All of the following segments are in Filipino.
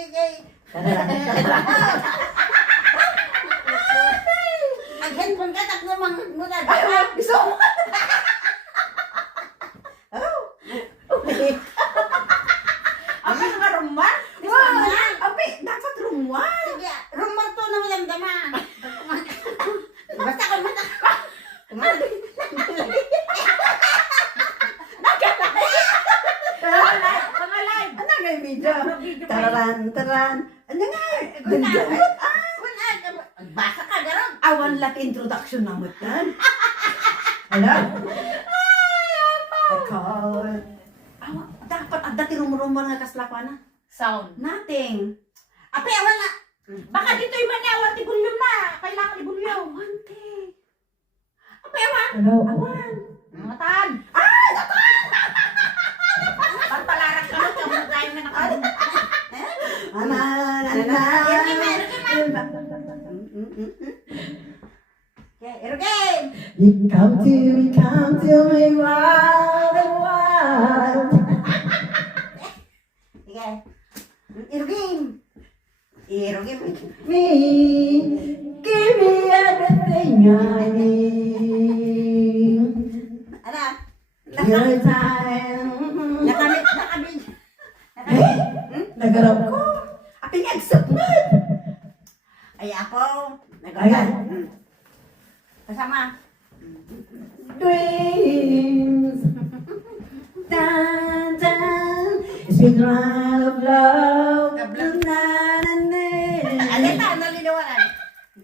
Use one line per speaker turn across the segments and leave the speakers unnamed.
kay kay. Mag-handphone ka, takbo mang muna.
Ay, oh, gusto mo ka.
Apa nga rumah?
Wow. Ape, dapat rumuan.
Sige, to na walang daman. Basta kung mata.
Pangalay.
Ano nga yung video? Tararan, tararan. Ano nga? Ganda.
kuna, basa ka garang.
Awan lang introduction ng mutan. Hello? I call. Awa, dapat ang dati rumurumor nga kaslakwa na.
Sound.
Nothing.
Ape, awan na.
Baka dito yung manyawan ti bulyom na. Kailangan ni bulyom.
Awan, te.
Ape, awan.
Hello? Awan.
Matan. Ah! Natan!
Okay, ergi.
You come to me, come to me, wild and wild.
Sige. Ergi. Ergi.
Me, give me everything I need. Your time.
Nakamit, nakamit.
Eh? Nagarap ko.
Kasama.
Dreams. Dun, dun. Ride of love.
Of love.
Na, na, na.
Alin na, naliliwanag.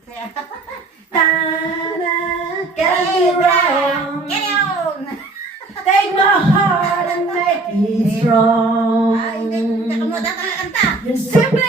Kaya,
Da, da. Get it wrong.
Get on!
Take my heart and make it strong.
Ah, hindi, hindi ka mo kanta.
You're simply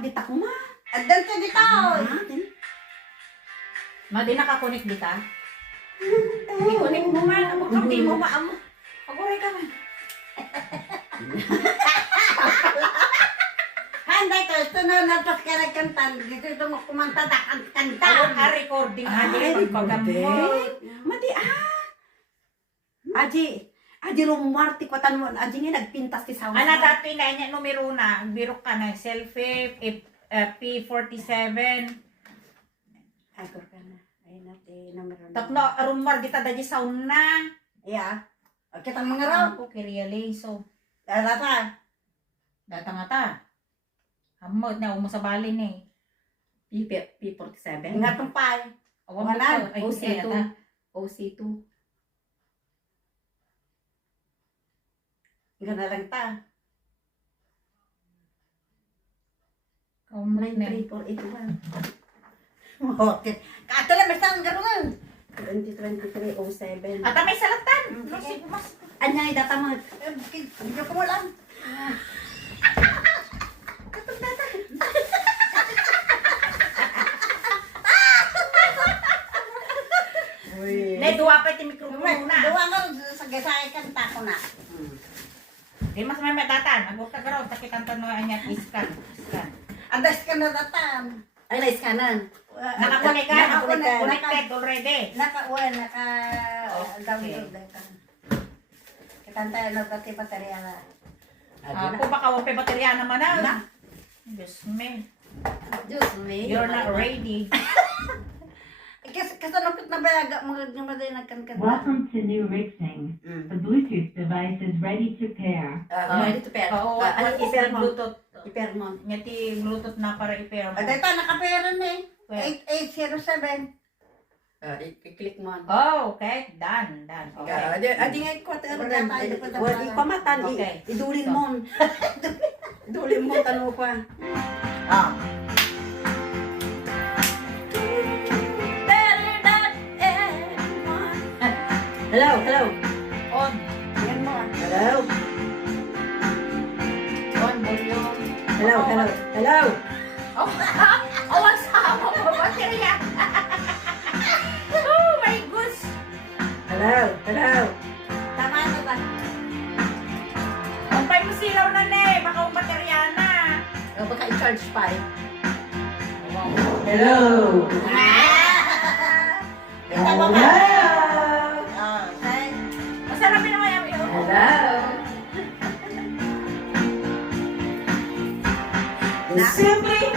Dapat ditakma.
Adan to dito.
Ma, di nakakunik dito. Ikunik mo man. Ako kang di mo maamo. Paguray ka man.
Handay to. Ito na natas ka na kanta. Dito ito mo kumanta kan- kanta.
Tawag ka recording.
Ay,
Ay, pagpagamot.
Mati ah. Aji. Aji rumarti ko tan mo. Aji nga nagpintas ti sawa.
Ana dati na niya numero na. Birok ka na. Selfie. If, uh, P47.
Ay, ko ka na. Ay, nati. Numero na.
Tapno, rumar kita daji sauna na.
Yeah. Kita mga raw.
Ako, kiriali. So,
Dala ta.
data nga ta. Hamod na, umo sa balin eh.
P, P47.
Ingat ng pay.
Awan. Ay,
OC2.
kaya ta.
OC2.
Ingat na lang ta.
Kaumay na.
93481.
Okay. Kato lang basta ang gano'n.
2023 07.
At may salatan.
Mm,
No,
sige.
si mas.
Anyay data mo.
Hindi ko mo lang.
Na, duwa pa iti mikropono na.
Duwa nga sa gasay kanta ko na.
Di mas may matatan. Agok ka garo. Takitan to no anya iskan. Iskan.
Andas ka na datan.
Ay, nice kanan.
Nakakunik ka.
Nakakunik ka.
Connected already.
Naka, well, naka, na ka. Kitanta na dati baterya na.
Ah, kung baka wape baterya naman
Na.
na. Diyos me.
Diyos me.
You're not ready.
Kasalapit na bayaga mga mga din nagkankanta.
Welcome to new Rixing.
Mm.
The Bluetooth device is ready to pair.
Uh, ready to pair.
Oo,
Ah, ano, i-pair mo.
Bluetooth.
I-pair mo.
Ngati Bluetooth na para i-pair mo.
At ito, nakapera na eh.
Well,
8807.
Ah, i-click mo.
Oh, okay. Done. Done. Okay.
Okay. Adi, nga ko ta ano
Wala
i
Okay.
idulin mo. Idulin mo tanu pa.
Ah.
Hello, hello.
On.
Yan mo ah.
Hello.
On, volume.
Hello, hello. Hello.
Oh, oh, mo. Baterya. oh my gosh.
Hello, hello.
Tama na ba?
Ang pay mo silaw na ne. Baka ang baterya na.
O, baka i-charge pa eh.
Hello.
Kita mo ba? Oh, say,
Masarap yung iyo.
Hello.
Simple